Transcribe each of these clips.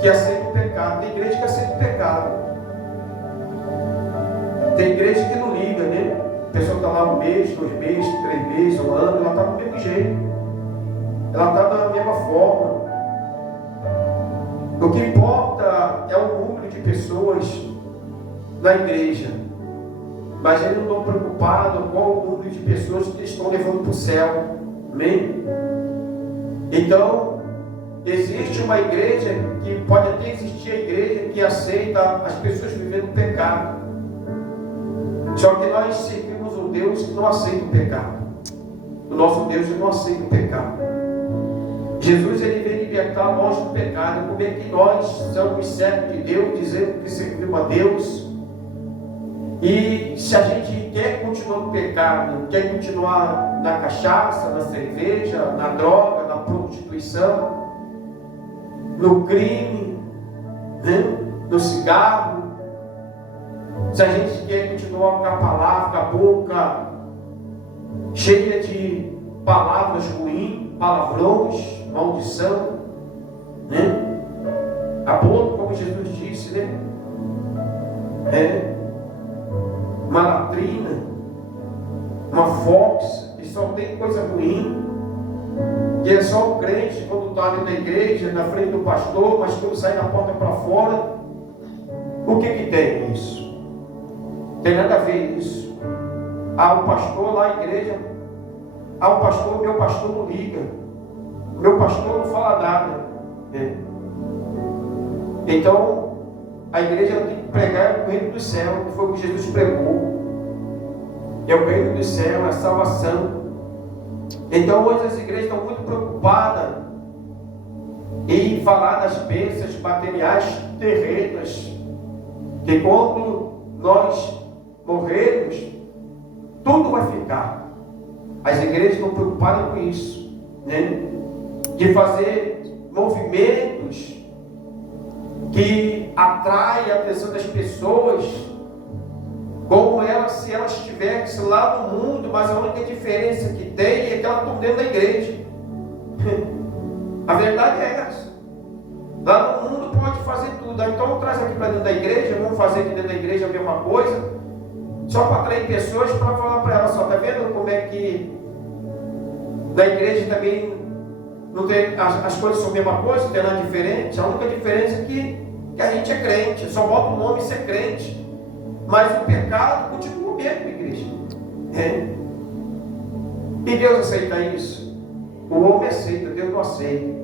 que aceita o pecado, tem igreja que aceita o pecado. Tem igreja que não liga, né? A pessoa está lá 1 mês, 2 meses, 3 meses, 1 ano, ela está do mesmo jeito. Ela está da mesma forma. O que importa é o número de pessoas na igreja. Mas eles não estão preocupados com o número de pessoas que estão levando para o céu. Amém? Então, existe uma igreja que pode até existir a igreja que aceita as pessoas vivendo o pecado. Só que nós servimos um Deus que não aceita o pecado. O nosso Deus não aceita o pecado. Jesus ele veio libertar nós do pecado. Como é que nós somos servos de Deus, dizendo que servimos a Deus? E se a gente quer continuar no pecado, quer continuar na cachaça, na cerveja, na droga, na prostituição, no crime, né? No cigarro, se a gente quer continuar com a palavra, com a boca cheia de palavras ruins, palavrões, maldição, né? Aborto, como Jesus disse, né? Uma latrina, uma fox, que só tem coisa ruim, que é só o crente quando está ali na igreja, na frente do pastor, mas quando sai da porta para fora, o que tem isso? Tem nada a ver isso. O pastor lá na igreja, o pastor, meu pastor não liga, meu pastor não fala nada, né? Então, a igreja tem que pregar o reino do céu, que foi o que Jesus pregou. É o reino do céu, é a salvação. Então hoje as igrejas estão muito preocupadas em falar das bênçãos materiais terrenas, que quando nós morrermos, tudo vai ficar. As igrejas estão preocupadas com isso, né? De fazer movimentos que atrai a atenção das pessoas, como elas, se elas estivessem lá no mundo, mas a única diferença que tem é que elas estão dentro da igreja. A verdade é essa. Lá no mundo pode fazer tudo. Então traz aqui para dentro da igreja, vamos fazer aqui dentro da igreja a mesma coisa, só para atrair pessoas, para falar para elas, só está vendo como é que na igreja também não tem, as coisas são a mesma coisa, não tem nada diferente. A única diferença é que a gente é crente, só bota o nome e ser crente. Mas o pecado continua o mesmo, igreja. E Deus aceita isso? O homem aceita, Deus não aceita.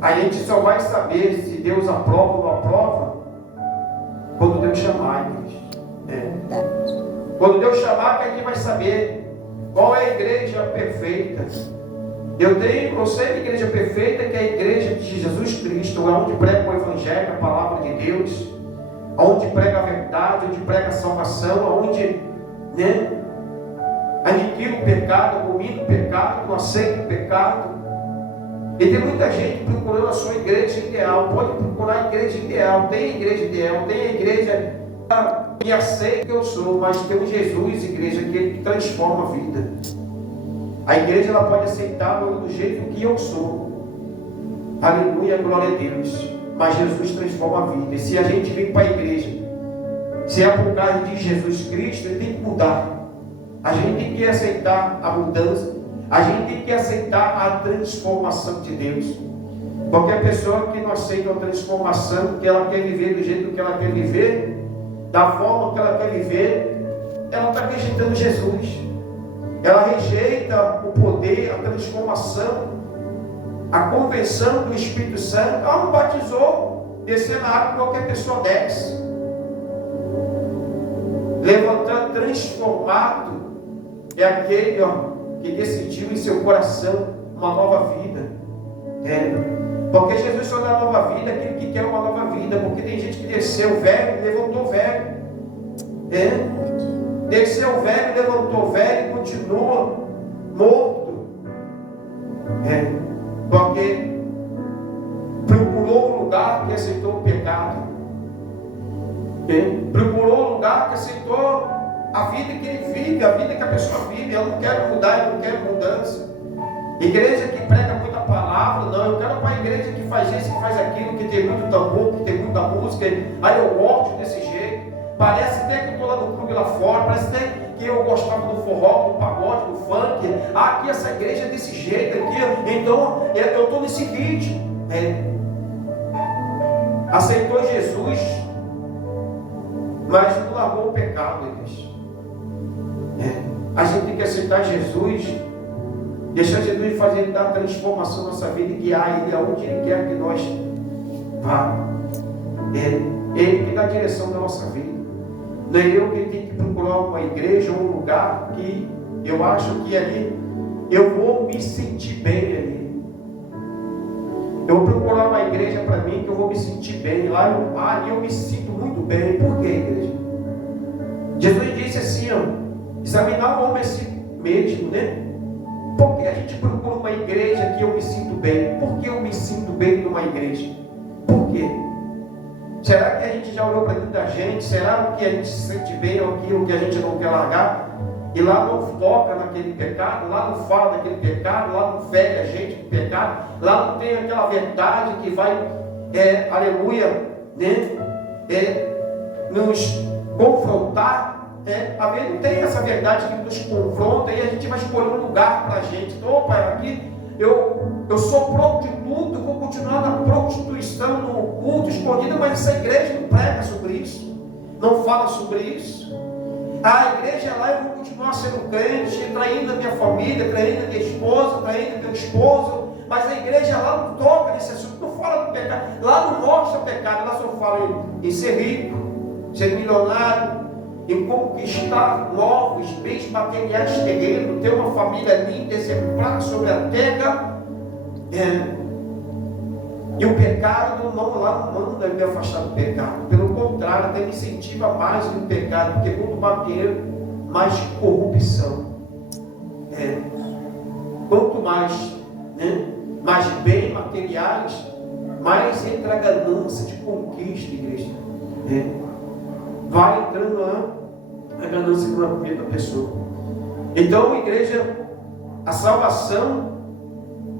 A gente só vai saber se Deus aprova ou não aprova quando Deus chamar, igreja. Quando Deus chamar, que a gente vai saber qual é a igreja perfeita. Eu sei a igreja perfeita, que é a igreja de Jesus Cristo, onde prega o Evangelho, a palavra de Deus, onde prega a verdade, onde prega a salvação, onde, né, aniquila o pecado, abomina o pecado, não aceita o pecado. E tem muita gente procurando a sua igreja ideal. Pode procurar a igreja ideal, tem a igreja ideal, tem a igreja que aceita que eu sou, mas tem um Jesus, igreja, que ele transforma a vida. A igreja ela pode aceitar do jeito que eu sou. Aleluia, glória a Deus. Mas Jesus transforma a vida. E se a gente vem para a igreja, se é por causa de Jesus Cristo, ele tem que mudar. A gente tem que aceitar a mudança. A gente tem que aceitar a transformação de Deus. Qualquer pessoa que não aceita a transformação, que ela quer viver do jeito que ela quer viver, da forma que ela quer viver, ela está rejeitando Jesus. Ela rejeita o poder, a transformação, a convenção do Espírito Santo. Ela não batizou, descer na água, qualquer pessoa desce. Levantando, transformado, é aquele que decidiu em seu coração uma nova vida. Porque Jesus só dá nova vida aquele que quer uma nova vida. Porque tem gente que desceu velho, levantou velho. Desceu velho, levantou velho e continua morto. Porque procurou um lugar que aceitou o pecado. Procurou um lugar que aceitou a vida que ele vive, a vida que a pessoa vive. Eu não quero mudar, eu não quero mudança. Igreja que prega muita palavra, palavra, não. Eu quero uma igreja que faz isso, que faz aquilo, que tem muito tambor, que tem muita música. Aí eu gosto desse jeito. Parece até que eu estou lá no clube lá fora, parece até que eu gostava do forró, do pagode, do funk. Aqui essa igreja é desse jeito aqui. Então eu estou nesse ritmo. Aceitou Jesus, mas não largou o pecado, igreja. A gente tem que aceitar Jesus, deixar Jesus fazer dar transformação na nossa vida e guiar Ele aonde Ele quer que nós vá. Ele que dá a direção da nossa vida. Não é eu que tenho que procurar uma igreja ou um lugar que eu acho que ali eu vou me sentir bem ali. Eu vou procurar uma igreja para mim que eu vou me sentir bem. Ali eu me sinto muito bem. Por quê, igreja? Jesus disse assim, examinar o homem a si mesmo, né? Por que a gente procura uma igreja que eu me sinto bem? Por que eu me sinto bem numa igreja? Por quê? Será que a gente já olhou para dentro da gente? Será que a gente se sente bem ou aquilo que a gente não quer largar? E lá não toca naquele pecado, lá não fala daquele pecado, lá não fere a gente do pecado, lá não tem aquela verdade que vai, aleluia, né? Nos confrontar. Não tem essa verdade que nos confronta e a gente vai escolher um lugar para a gente. Então, opa, aqui eu sou prostituto, vou continuar na prostituição, no culto escondido, mas essa igreja não prega sobre isso, não fala sobre isso. A igreja lá eu vou continuar sendo crente, traindo a minha família, traindo a minha esposa, traindo meu esposo, mas a igreja lá não toca nesse assunto, não fala do pecado, lá não mostra o pecado, lá só fala em ser rico, ser milionário, em conquistar novos bens materiais terrenos, ter uma família linda, exemplar sobre a terra. E o pecado não manda me afastar do pecado, pelo contrário, até me incentiva mais no pecado, porque quanto mais dinheiro, mais corrupção. Quanto mais, mais bens materiais, mais entra a ganância de conquista, igreja. Vai entrando a ganância na vida da pessoa. Então, igreja, a salvação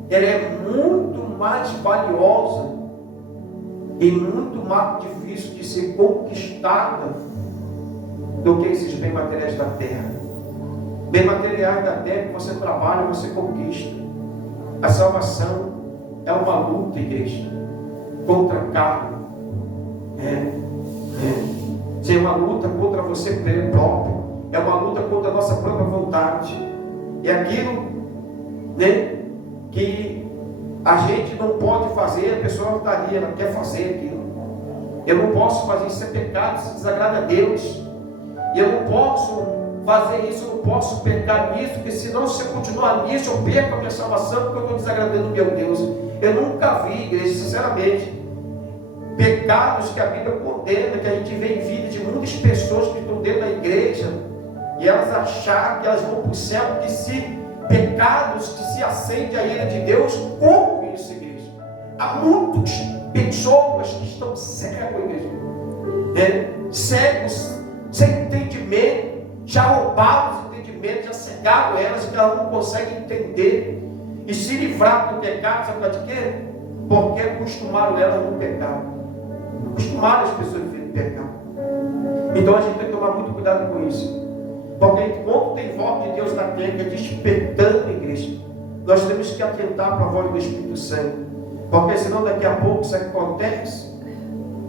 ela é muito mais valiosa e muito mais difícil de ser conquistada do que esses bens materiais da terra. Bens materiais da terra que você trabalha, você conquista. A salvação é uma luta, igreja, contra a carne. É uma luta contra você próprio. É uma luta contra a nossa própria vontade. E aquilo, que a gente não pode fazer, a pessoa está ali, ela quer fazer aquilo. Eu não posso fazer isso, é pecado, isso desagrada a Deus. E eu não posso fazer isso, eu não posso pecar nisso, porque senão se eu continuar nisso, eu perco a minha salvação, porque eu estou desagradando o meu Deus. Eu nunca vi, igreja, sinceramente, pecados que a Bíblia condena, que a gente vê em vida de muitas pessoas que estão dentro da igreja, e elas acharam que elas vão para o céu, que se pecados que se acende a ira de Deus, como isso, igreja? Há muitas pessoas que estão cegos, igreja, cegos, sem entendimento, já roubaram os entendimentos, já cegaram elas, que elas não conseguem entender e se livrar do pecado, sabe de quê? Porque acostumaram elas no pecado, acostumaram as pessoas a viver no pecado. Então a gente tem que tomar muito cuidado com isso. Porque enquanto tem voz de Deus na terra, despertando a igreja, nós temos que atentar para a voz do Espírito Santo. Porque senão daqui a pouco isso acontece,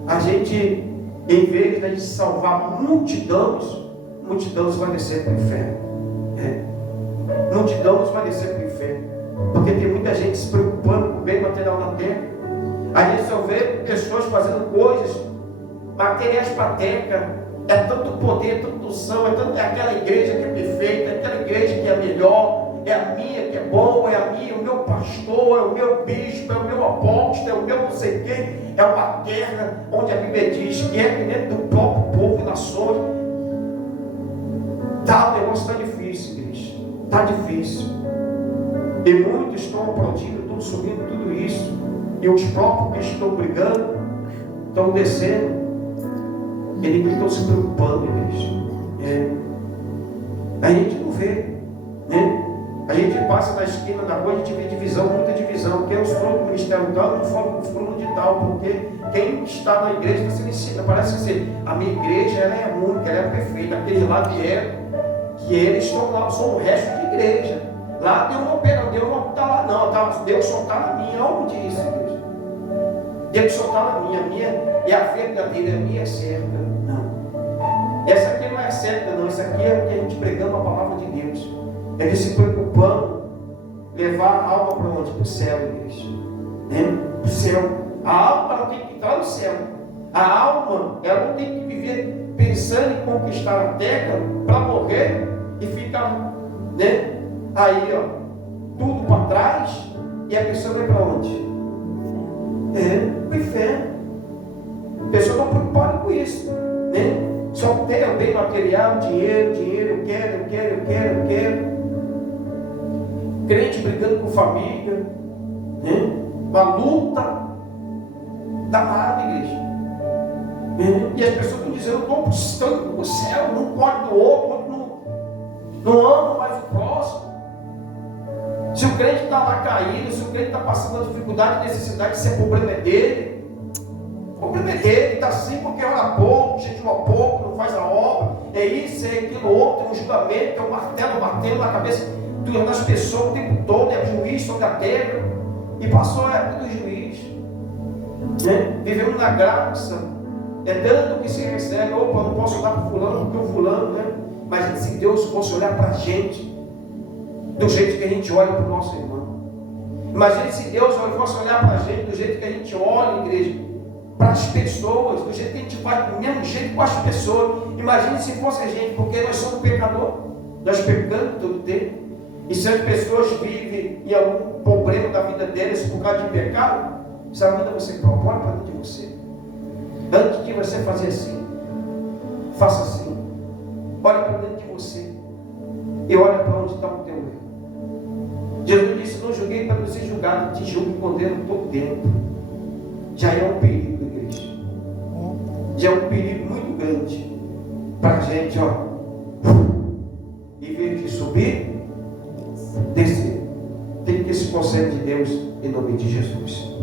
a gente, em vez de salvar multidões vai descer para o inferno. Multidões vai descer para o inferno. Porque tem muita gente se preocupando com o bem material na terra. A gente só vê pessoas fazendo coisas materiais para a terra. É tanto poder, tanta unção, é aquela igreja que é perfeita, é aquela igreja que é melhor, é a minha que é boa, é a minha, o meu pastor, é o meu bispo, é o meu apóstolo, é o meu não sei quem, é uma terra onde a Bíblia diz que é dentro do próprio povo e nações. O negócio está difícil, igreja, está difícil. E muitos estão aplaudindo, estão subindo tudo isso, e os próprios que estão brigando, estão descendo. E ninguém está se preocupando, igreja. A gente não vê, A gente passa na esquina da rua, a gente vê divisão, muita divisão. Quem falou do ministério tal, não fala do fulano de tal, porque quem está na igreja está sendo ensinado. Parece que a minha igreja ela é única, ela é perfeita. Aqueles lá vieram, que eles estão lá, são o resto de igreja. Lá Deus não opera, Deus não está lá, não. Deus só está na minha. Onde diz isso, igreja? Deus só está na minha. A minha é a verdadeira, a minha é certa. Não. Essa aqui não é certa, não. Essa aqui é o que a gente pregando a palavra de Deus. É que se preocupando levar a alma para onde? Para o céu, igreja. Para o céu. A alma ela tem que entrar no céu. A alma ela não tem que viver pensando em conquistar a terra para morrer e ficar, aí, tudo para trás e a pessoa vai para onde? Para o inferno. A pessoa não preocupada com isso, Só ter o bem material, dinheiro, eu quero. Crente brigando com família, uma luta danada, igreja. E as pessoas estão dizendo: eu estou buscando o céu, não pode do outro, não amo mais o próximo. Se o crente está lá caído, se o crente está passando a dificuldade, necessidade, se o problema é dele. O problema é dele, está assim porque ora pouco, jejua pouco, não faz a obra, é isso, é aquilo outro, é um julgamento, é um martelo batendo na cabeça das pessoas o tempo todo, é juiz sobre a terra, e passou a época do juiz, vivemos na graça, dando o que se recebe. Opa, não posso dar para o fulano, porque o fulano, mas se Deus fosse olhar para a gente, do jeito que a gente olha para o nosso irmão, imagine se Deus fosse olhar para a gente, do jeito que a gente olha, igreja, para as pessoas, do jeito que a gente faz, do mesmo jeito com as pessoas. Imagine se fosse a gente, porque nós somos pecadores, nós pecamos todo tempo. E se as pessoas vivem em algum problema da vida delas por causa de pecado, sabe, manda você próprio, olha para dentro de você. Antes de você fazer assim, faça assim. Olha para dentro de você e olha para onde está o teu erro. Jesus disse: não julguei para não ser julgado, te julgo e condeno todo tempo. Já é um perigo, igreja. Já é um perigo muito grande para a gente, em vez de subir, descer. Tem que ter esse conselho de Deus em nome de Jesus.